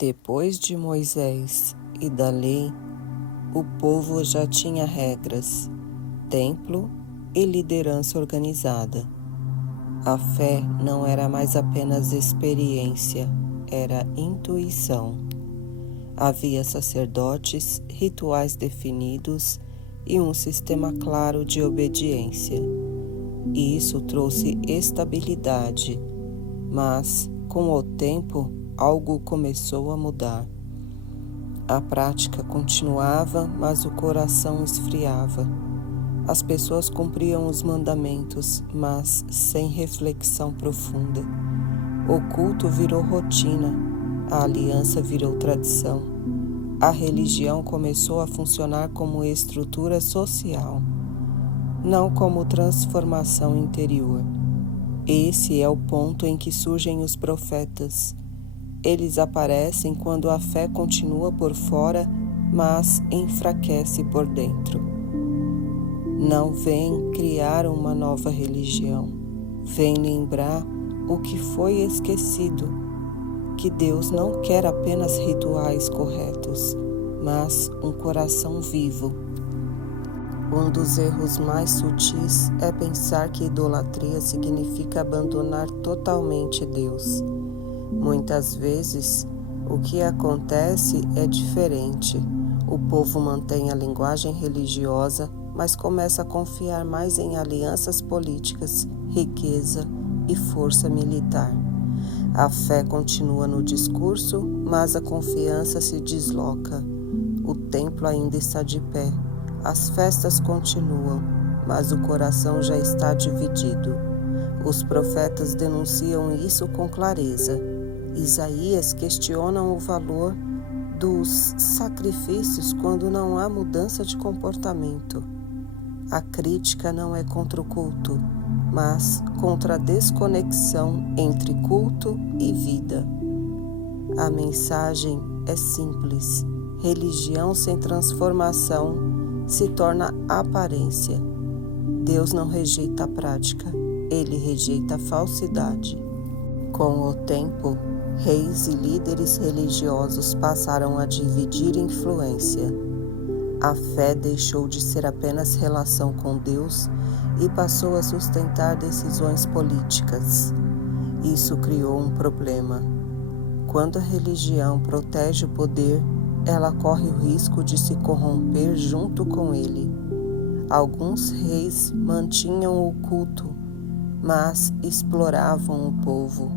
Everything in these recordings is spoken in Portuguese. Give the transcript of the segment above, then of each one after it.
Depois de Moisés e da lei, o povo já tinha regras, templo e liderança organizada. A fé não era mais apenas experiência, era intuição. Havia sacerdotes, rituais definidos e um sistema claro de obediência. E isso trouxe estabilidade, mas, com o tempo, algo começou a mudar. A prática continuava, mas o coração esfriava. As pessoas cumpriam os mandamentos, mas sem reflexão profunda. O culto virou rotina, a aliança virou tradição. A religião começou a funcionar como estrutura social, não como transformação interior. Esse é o ponto em que surgem os profetas. Eles aparecem quando a fé continua por fora, mas enfraquece por dentro. Não vem criar uma nova religião, vem lembrar o que foi esquecido, que Deus não quer apenas rituais corretos, mas um coração vivo. Um dos erros mais sutis é pensar que idolatria significa abandonar totalmente Deus. Muitas vezes, o que acontece é diferente. O povo mantém a linguagem religiosa, mas começa a confiar mais em alianças políticas, riqueza e força militar. A fé continua no discurso, mas a confiança se desloca. O templo ainda está de pé. As festas continuam, mas o coração já está dividido. Os profetas denunciam isso com clareza. Isaías questiona o valor dos sacrifícios quando não há mudança de comportamento. A crítica não é contra o culto, mas contra a desconexão entre culto e vida. A mensagem é simples: religião sem transformação se torna aparência. Deus não rejeita a prática, Ele rejeita a falsidade. Com o tempo, reis e líderes religiosos passaram a dividir influência. A fé deixou de ser apenas relação com Deus e passou a sustentar decisões políticas. Isso criou um problema. Quando a religião protege o poder, ela corre o risco de se corromper junto com ele. Alguns reis mantinham o culto, mas exploravam o povo.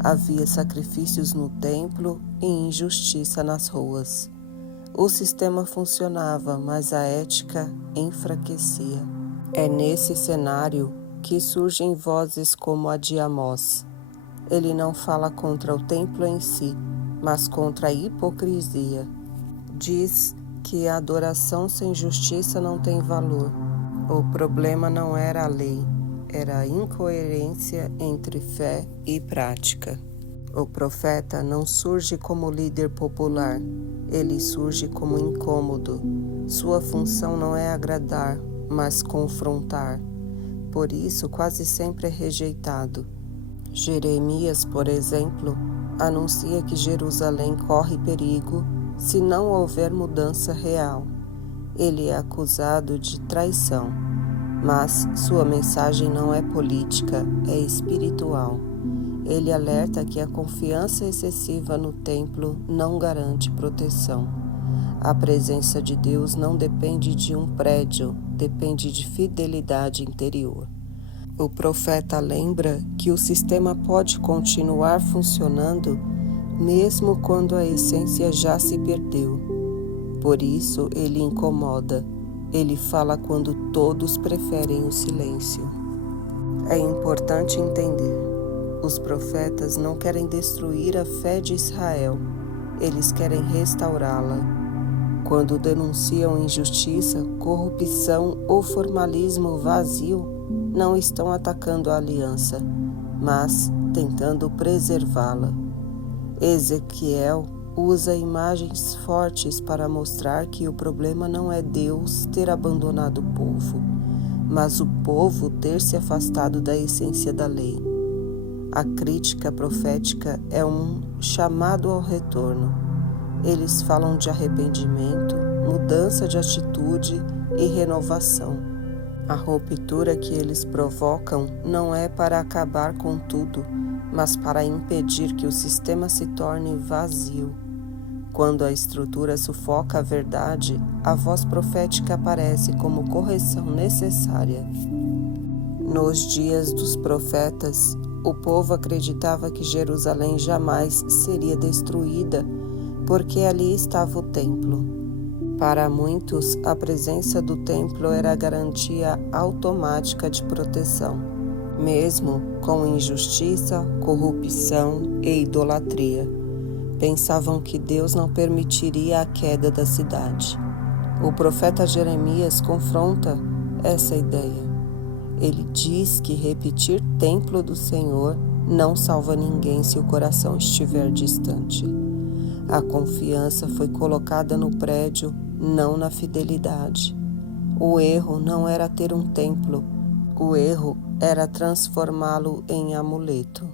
Havia sacrifícios no templo e injustiça nas ruas. O sistema funcionava, mas a ética enfraquecia. É nesse cenário que surgem vozes como a de Amós. Ele não fala contra o templo em si, mas contra a hipocrisia. Diz que a adoração sem justiça não tem valor. O problema não era a lei, era a incoerência entre fé e prática. O profeta não surge como líder popular, ele surge como incômodo. Sua função não é agradar, mas confrontar. Por isso, quase sempre é rejeitado. Jeremias, por exemplo, anuncia que Jerusalém corre perigo se não houver mudança real. Ele é acusado de traição, mas sua mensagem não é política, é espiritual. Ele alerta que a confiança excessiva no templo não garante proteção. A presença de Deus não depende de um prédio, depende de fidelidade interior. O profeta lembra que o sistema pode continuar funcionando mesmo quando a essência já se perdeu. Por isso ele incomoda. Ele fala quando todos preferem o silêncio. É importante entender: os profetas não querem destruir a fé de Israel, eles querem restaurá-la. Quando denunciam injustiça, corrupção ou formalismo vazio, não estão atacando a aliança, mas tentando preservá-la. Ezequiel usa imagens fortes para mostrar que o problema não é Deus ter abandonado o povo, mas o povo ter se afastado da essência da lei. A crítica profética é um chamado ao retorno. Eles falam de arrependimento, mudança de atitude e renovação. A ruptura que eles provocam não é para acabar com tudo, mas para impedir que o sistema se torne vazio. Quando a estrutura sufoca a verdade, a voz profética aparece como correção necessária. Nos dias dos profetas, o povo acreditava que Jerusalém jamais seria destruída, porque ali estava o templo. Para muitos, a presença do templo era a garantia automática de proteção, mesmo com injustiça, corrupção e idolatria. Pensavam que Deus não permitiria a queda da cidade. O profeta Jeremias confronta essa ideia. Ele diz que repetir templo do Senhor não salva ninguém se o coração estiver distante. A confiança foi colocada no prédio, não na fidelidade. O erro não era ter um templo, o erro era transformá-lo em amuleto.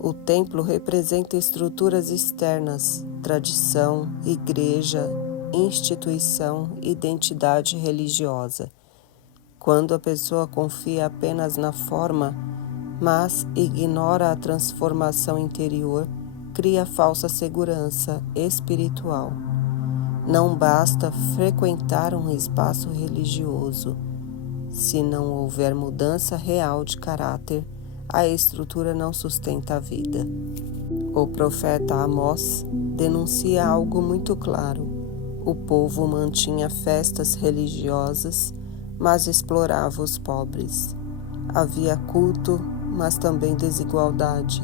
O templo representa estruturas externas, tradição, igreja, instituição, identidade religiosa. Quando a pessoa confia apenas na forma, mas ignora a transformação interior, cria falsa segurança espiritual. Não basta frequentar um espaço religioso. Se não houver mudança real de caráter, a estrutura não sustenta a vida. O profeta Amós denuncia algo muito claro. O povo mantinha festas religiosas, mas explorava os pobres. Havia culto, mas também desigualdade.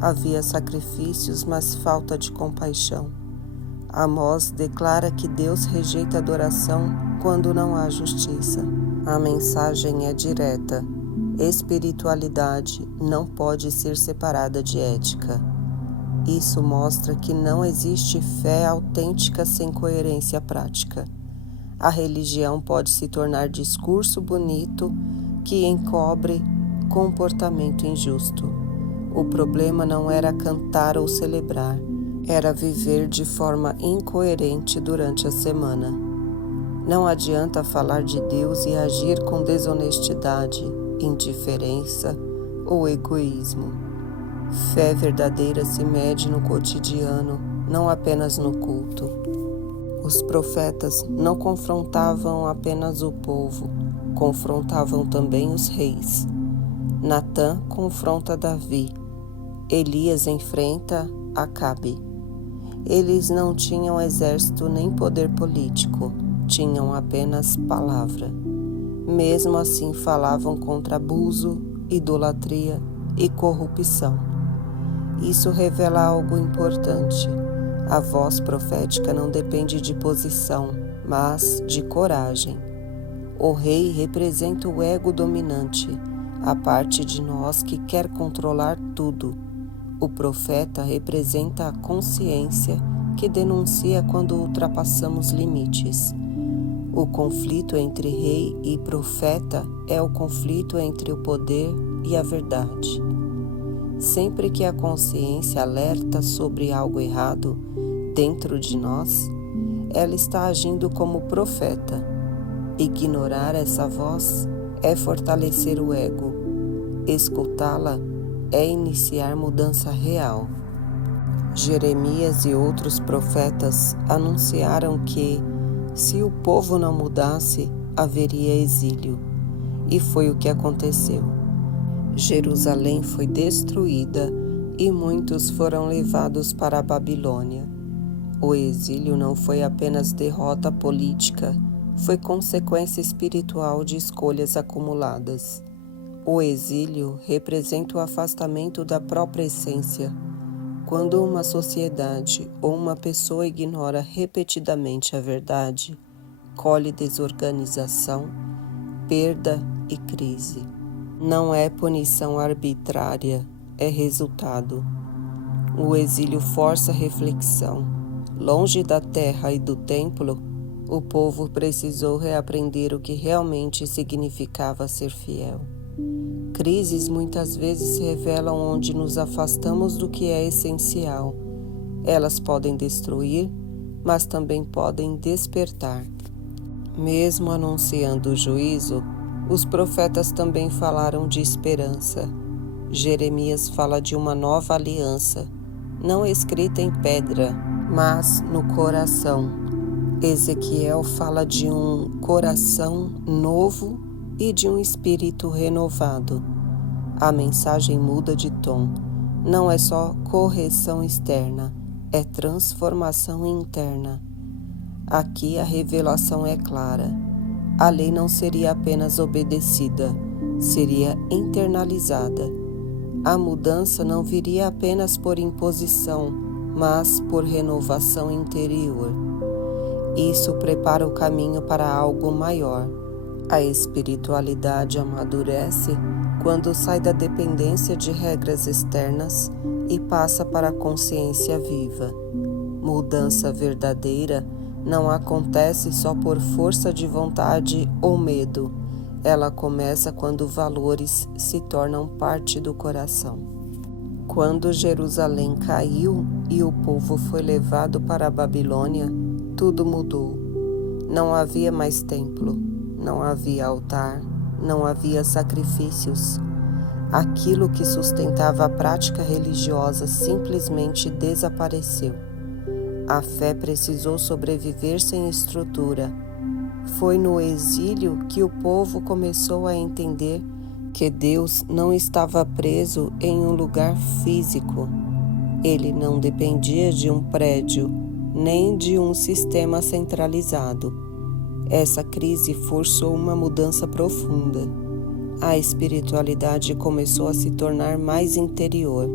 Havia sacrifícios, mas falta de compaixão. Amós declara que Deus rejeita adoração quando não há justiça. A mensagem é direta. Espiritualidade não pode ser separada de ética. Isso mostra que não existe fé autêntica sem coerência prática. A religião pode se tornar discurso bonito que encobre comportamento injusto. O problema não era cantar ou celebrar, era viver de forma incoerente durante a semana. Não adianta falar de Deus e agir com desonestidade, indiferença ou egoísmo. Fé verdadeira se mede no cotidiano, não apenas no culto. Os profetas não confrontavam apenas o povo, confrontavam também os reis. Natã confronta Davi. Elias enfrenta Acabe. Eles não tinham exército nem poder político, tinham apenas palavra. Mesmo assim falavam contra abuso, idolatria e corrupção. Isso revela algo importante. A voz profética não depende de posição, mas de coragem. O rei representa o ego dominante, a parte de nós que quer controlar tudo. O profeta representa a consciência que denuncia quando ultrapassamos limites. O conflito entre rei e profeta é o conflito entre o poder e a verdade. Sempre que a consciência alerta sobre algo errado dentro de nós, ela está agindo como profeta. Ignorar essa voz é fortalecer o ego. Escutá-la é iniciar mudança real. Jeremias e outros profetas anunciaram que, se o povo não mudasse, haveria exílio. E foi o que aconteceu. Jerusalém foi destruída e muitos foram levados para a Babilônia. O exílio não foi apenas derrota política, foi consequência espiritual de escolhas acumuladas. O exílio representa o afastamento da própria essência. Quando uma sociedade ou uma pessoa ignora repetidamente a verdade, colhe desorganização, perda e crise. Não é punição arbitrária, é resultado. O exílio força a reflexão. Longe da terra e do templo, o povo precisou reaprender o que realmente significava ser fiel. Crises muitas vezes revelam onde nos afastamos do que é essencial. Elas podem destruir, mas também podem despertar. Mesmo anunciando o juízo, os profetas também falaram de esperança. Jeremias fala de uma nova aliança, não escrita em pedra, mas no coração. Ezequiel fala de um coração novo e de um espírito renovado. A mensagem muda de tom. Não é só correção externa, é transformação interna. Aqui a revelação é clara. A lei não seria apenas obedecida, seria internalizada. A mudança não viria apenas por imposição, mas por renovação interior. Isso prepara o caminho para algo maior. A espiritualidade amadurece quando sai da dependência de regras externas e passa para a consciência viva. Mudança verdadeira não acontece só por força de vontade ou medo. Ela começa quando valores se tornam parte do coração. Quando Jerusalém caiu e o povo foi levado para a Babilônia, tudo mudou. Não havia mais templo, não havia altar, não havia sacrifícios. Aquilo que sustentava a prática religiosa simplesmente desapareceu. A fé precisou sobreviver sem estrutura. Foi no exílio que o povo começou a entender que Deus não estava preso em um lugar físico. Ele não dependia de um prédio, nem de um sistema centralizado. Essa crise forçou uma mudança profunda. A espiritualidade começou a se tornar mais interior.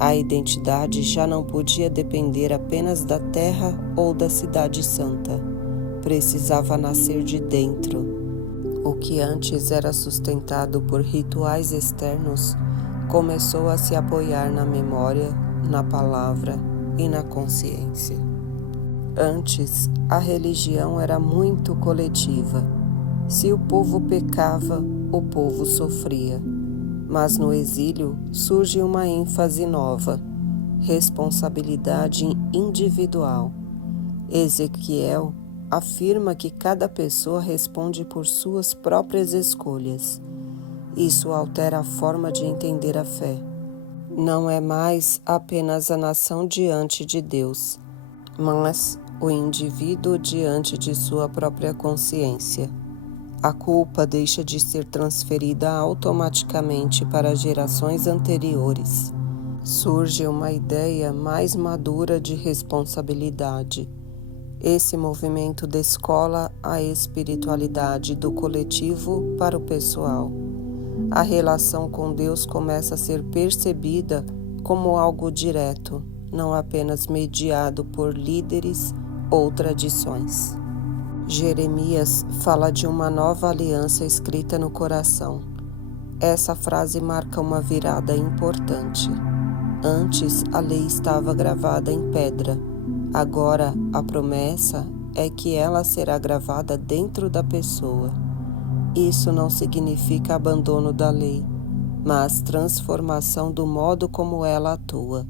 A identidade já não podia depender apenas da terra ou da cidade santa. Precisava nascer de dentro. O que antes era sustentado por rituais externos começou a se apoiar na memória, na palavra e na consciência. Antes, a religião era muito coletiva. Se o povo pecava, o povo sofria. Mas no exílio surge uma ênfase nova, responsabilidade individual. Ezequiel afirma que cada pessoa responde por suas próprias escolhas. Isso altera a forma de entender a fé. Não é mais apenas a nação diante de Deus, mas o indivíduo diante de sua própria consciência. A culpa deixa de ser transferida automaticamente para gerações anteriores. Surge uma ideia mais madura de responsabilidade. Esse movimento descola a espiritualidade do coletivo para o pessoal. A relação com Deus começa a ser percebida como algo direto, não apenas mediado por líderes ou tradições. Jeremias fala de uma nova aliança escrita no coração. Essa frase marca uma virada importante. Antes, a lei estava gravada em pedra. Agora, a promessa é que ela será gravada dentro da pessoa. Isso não significa abandono da lei, mas transformação do modo como ela atua.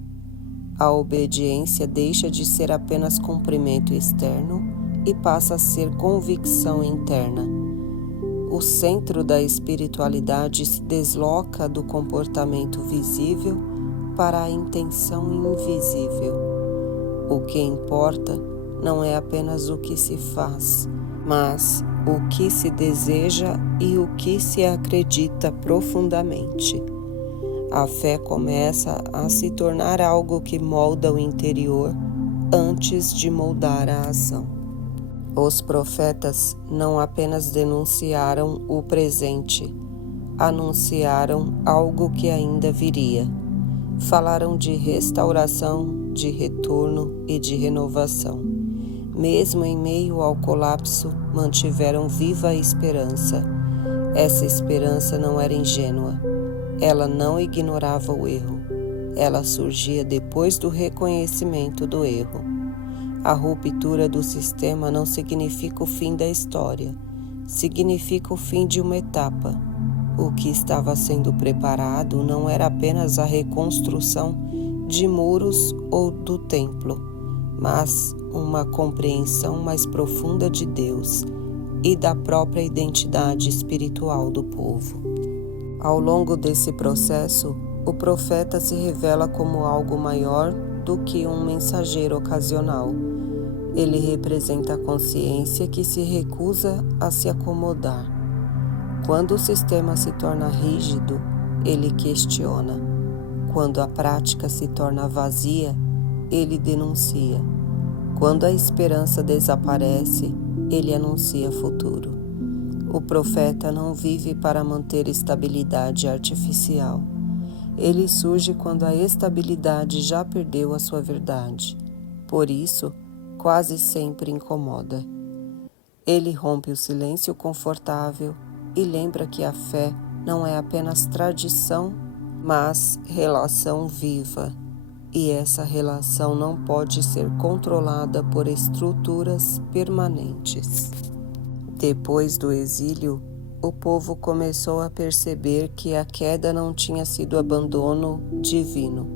A obediência deixa de ser apenas cumprimento externo e passa a ser convicção interna. O centro da espiritualidade se desloca do comportamento visível para a intenção invisível. O que importa não é apenas o que se faz, mas o que se deseja e o que se acredita profundamente. A fé começa a se tornar algo que molda o interior antes de moldar a ação. Os profetas não apenas denunciaram o presente, anunciaram algo que ainda viria. Falaram de restauração, de retorno e de renovação. Mesmo em meio ao colapso, mantiveram viva a esperança. Essa esperança não era ingênua. Ela não ignorava o erro. Ela surgia depois do reconhecimento do erro. A ruptura do sistema não significa o fim da história. Significa o fim de uma etapa. O que estava sendo preparado não era apenas a reconstrução de muros ou do templo, mas uma compreensão mais profunda de Deus e da própria identidade espiritual do povo. Ao longo desse processo, o profeta se revela como algo maior do que um mensageiro ocasional. Ele representa a consciência que se recusa a se acomodar. Quando o sistema se torna rígido, ele questiona. Quando a prática se torna vazia, ele denuncia. Quando a esperança desaparece, ele anuncia futuro. O profeta não vive para manter estabilidade artificial. Ele surge quando a estabilidade já perdeu a sua verdade. Por isso, quase sempre incomoda. Ele rompe o silêncio confortável e lembra que a fé não é apenas tradição, mas relação viva. E essa relação não pode ser controlada por estruturas permanentes. Depois do exílio, o povo começou a perceber que a queda não tinha sido abandono divino,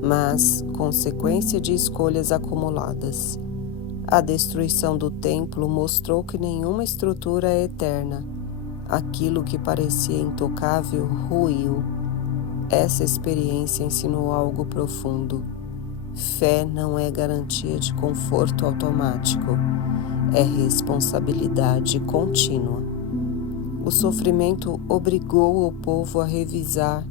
mas consequência de escolhas acumuladas. A destruição do templo mostrou que nenhuma estrutura é eterna. Aquilo que parecia intocável ruiu. Essa experiência ensinou algo profundo. Fé não é garantia de conforto automático, é responsabilidade contínua. O sofrimento obrigou o povo a revisar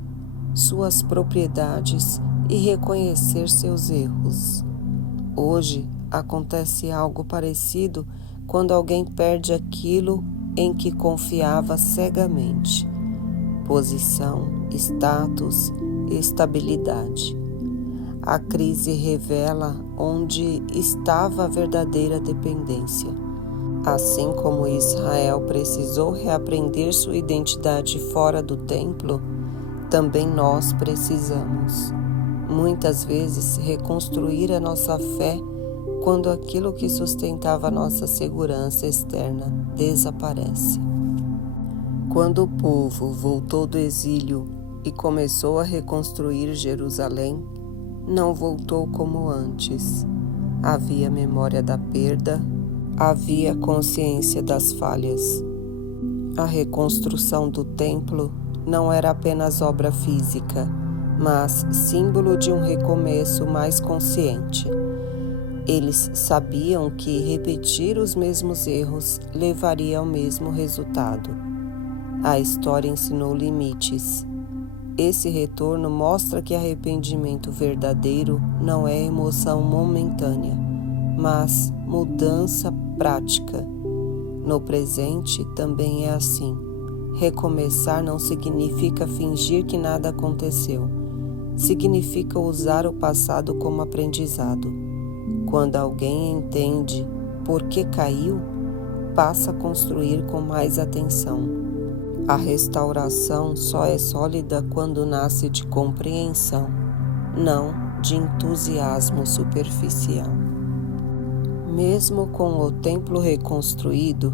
suas propriedades e reconhecer seus erros. Hoje acontece algo parecido quando alguém perde aquilo em que confiava cegamente: posição, status e estabilidade. A crise revela onde estava a verdadeira dependência. Assim como Israel precisou reaprender sua identidade fora do templo, também nós precisamos, muitas vezes, reconstruir a nossa fé quando aquilo que sustentava a nossa segurança externa desaparece. Quando o povo voltou do exílio e começou a reconstruir Jerusalém, não voltou como antes. Havia memória da perda, havia consciência das falhas. A reconstrução do templo não era apenas obra física, mas símbolo de um recomeço mais consciente. Eles sabiam que repetir os mesmos erros levaria ao mesmo resultado. A história ensinou limites. Esse retorno mostra que arrependimento verdadeiro não é emoção momentânea, mas mudança prática. No presente também é assim. Recomeçar não significa fingir que nada aconteceu. Significa usar o passado como aprendizado. Quando alguém entende por que caiu, passa a construir com mais atenção. A restauração só é sólida quando nasce de compreensão, não de entusiasmo superficial. Mesmo com o templo reconstruído,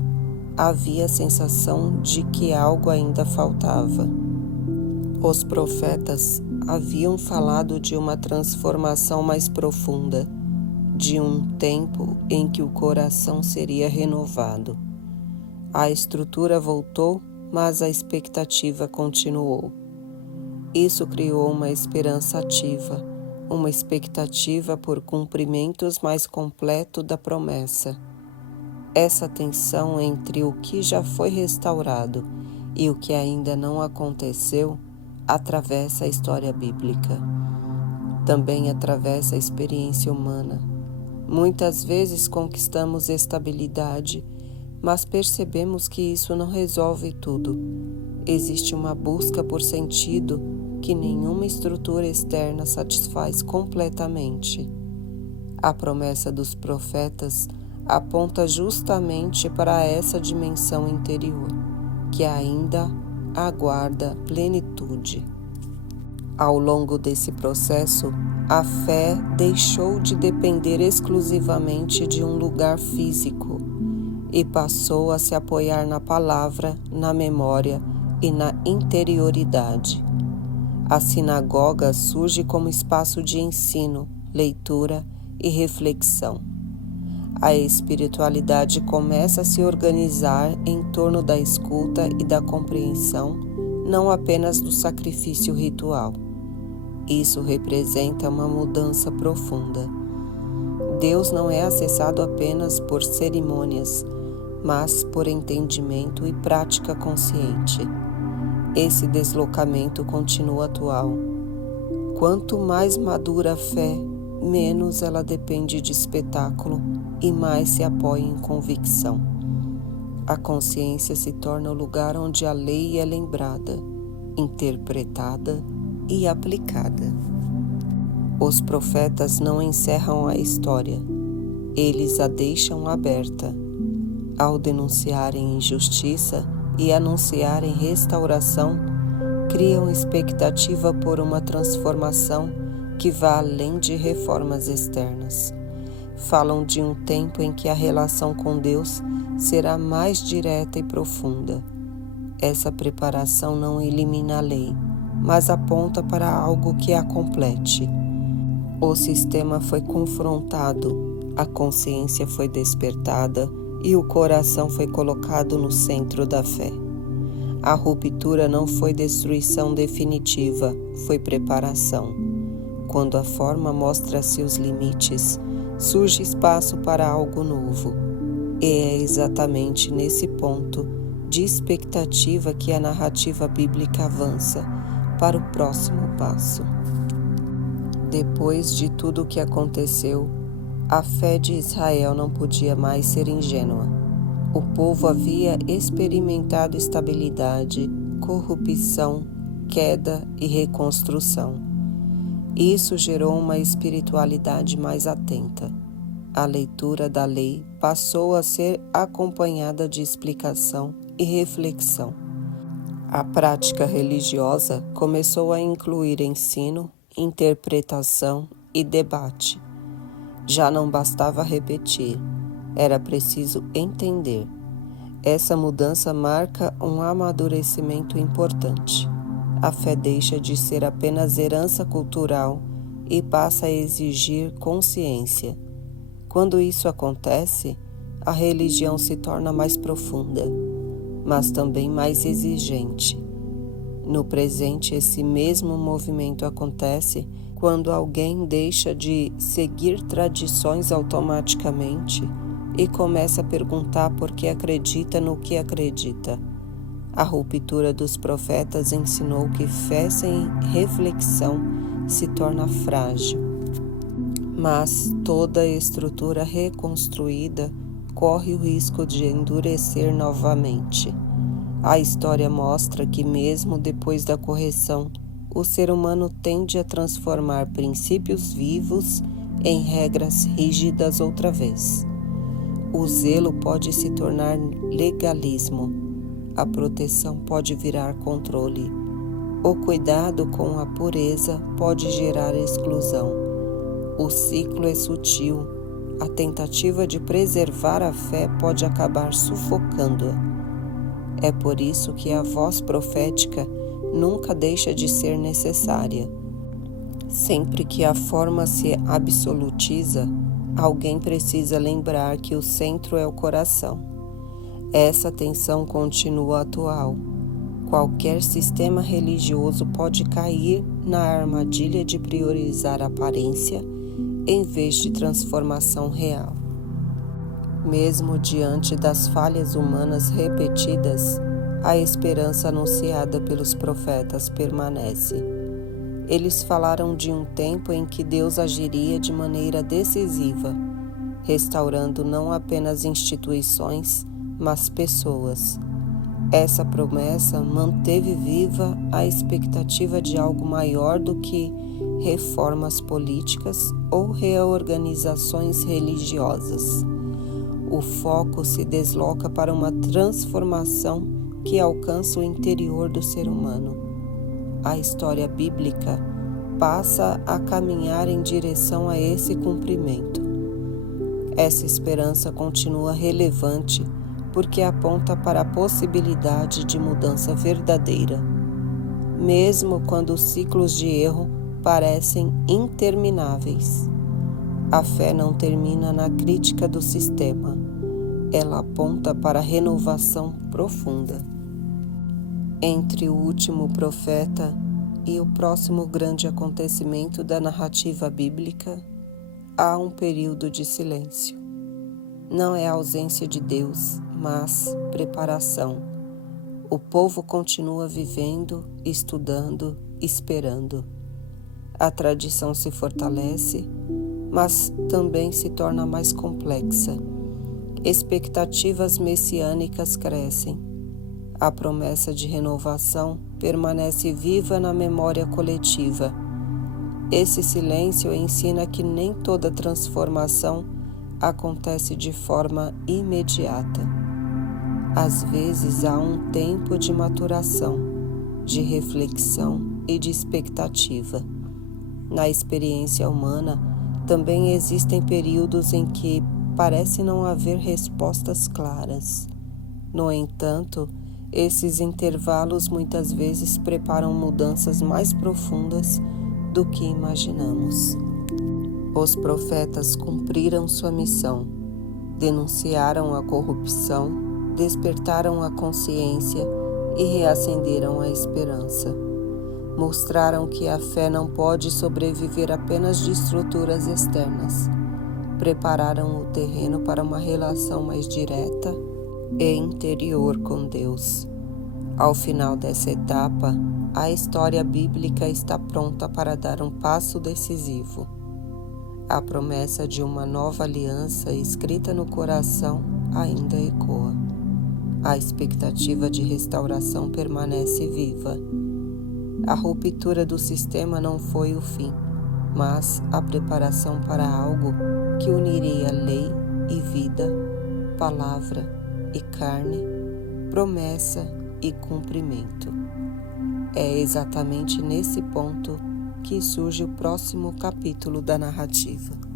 havia a sensação de que algo ainda faltava. Os profetas haviam falado de uma transformação mais profunda, de um tempo em que o coração seria renovado. A estrutura voltou, mas a expectativa continuou. Isso criou uma esperança ativa, uma expectativa por cumprimentos mais completo da promessa. Essa tensão entre o que já foi restaurado e o que ainda não aconteceu atravessa a história bíblica. Também atravessa a experiência humana. Muitas vezes conquistamos estabilidade, mas percebemos que isso não resolve tudo. Existe uma busca por sentido que nenhuma estrutura externa satisfaz completamente. A promessa dos profetas aponta justamente para essa dimensão interior, que ainda aguarda plenitude. Ao longo desse processo, a fé deixou de depender exclusivamente de um lugar físico e passou a se apoiar na palavra, na memória e na interioridade. A sinagoga surge como espaço de ensino, leitura e reflexão. A espiritualidade começa a se organizar em torno da escuta e da compreensão, não apenas do sacrifício ritual. Isso representa uma mudança profunda. Deus não é acessado apenas por cerimônias, mas por entendimento e prática consciente. Esse deslocamento continua atual. Quanto mais madura a fé, menos ela depende de espetáculo e mais se apoia em convicção. A consciência se torna o lugar onde a lei é lembrada, interpretada e aplicada. Os profetas não encerram a história, eles a deixam aberta. Ao denunciarem injustiça e anunciarem restauração, criam expectativa por uma transformação que vá além de reformas externas. Falam de um tempo em que a relação com Deus será mais direta e profunda. Essa preparação não elimina a lei, mas aponta para algo que a complete. O sistema foi confrontado, a consciência foi despertada e o coração foi colocado no centro da fé. A ruptura não foi destruição definitiva, foi preparação. Quando a forma mostra seus limites, surge espaço para algo novo. E é exatamente nesse ponto de expectativa que a narrativa bíblica avança para o próximo passo. Depois de tudo o que aconteceu, a fé de Israel não podia mais ser ingênua. O povo havia experimentado estabilidade, corrupção, queda e reconstrução. Isso gerou uma espiritualidade mais atenta. A leitura da lei passou a ser acompanhada de explicação e reflexão. A prática religiosa começou a incluir ensino, interpretação e debate. Já não bastava repetir, era preciso entender. Essa mudança marca um amadurecimento importante. A fé deixa de ser apenas herança cultural e passa a exigir consciência. Quando isso acontece, a religião se torna mais profunda, mas também mais exigente. No presente, esse mesmo movimento acontece quando alguém deixa de seguir tradições automaticamente e começa a perguntar por que acredita no que acredita. A ruptura dos profetas ensinou que fé sem reflexão se torna frágil. Mas toda estrutura reconstruída corre o risco de endurecer novamente. A história mostra que mesmo depois da correção, o ser humano tende a transformar princípios vivos em regras rígidas outra vez. O zelo pode se tornar legalismo. A proteção pode virar controle. O cuidado com a pureza pode gerar exclusão. O ciclo é sutil. A tentativa de preservar a fé pode acabar sufocando-a. É por isso que a voz profética nunca deixa de ser necessária. Sempre que a forma se absolutiza, alguém precisa lembrar que o centro é o coração. Essa tensão continua atual. Qualquer sistema religioso pode cair na armadilha de priorizar a aparência em vez de transformação real. Mesmo diante das falhas humanas repetidas, a esperança anunciada pelos profetas permanece. Eles falaram de um tempo em que Deus agiria de maneira decisiva, restaurando não apenas instituições, mas pessoas. Essa promessa manteve viva a expectativa de algo maior do que reformas políticas ou reorganizações religiosas. O foco se desloca para uma transformação que alcança o interior do ser humano. A história bíblica passa a caminhar em direção a esse cumprimento. Essa esperança continua relevante porque aponta para a possibilidade de mudança verdadeira, mesmo quando os ciclos de erro parecem intermináveis. A fé não termina na crítica do sistema, ela aponta para a renovação profunda. Entre o último profeta e o próximo grande acontecimento da narrativa bíblica, há um período de silêncio. Não é ausência de Deus, mas preparação. O povo continua vivendo, estudando, esperando. A tradição se fortalece, mas também se torna mais complexa. Expectativas messiânicas crescem. A promessa de renovação permanece viva na memória coletiva. Esse silêncio ensina que nem toda transformação acontece de forma imediata. Às vezes há um tempo de maturação, de reflexão e de expectativa. Na experiência humana, também existem períodos em que parece não haver respostas claras. No entanto, esses intervalos muitas vezes preparam mudanças mais profundas do que imaginamos. Os profetas cumpriram sua missão, denunciaram a corrupção, despertaram a consciência e reacenderam a esperança. Mostraram que a fé não pode sobreviver apenas de estruturas externas. Prepararam o terreno para uma relação mais direta e interior com Deus. Ao final dessa etapa, a história bíblica está pronta para dar um passo decisivo. A promessa de uma nova aliança escrita no coração ainda ecoa. A expectativa de restauração permanece viva. A ruptura do sistema não foi o fim, mas a preparação para algo que uniria lei e vida, palavra e carne, promessa e cumprimento. É exatamente nesse ponto que surge o próximo capítulo da narrativa.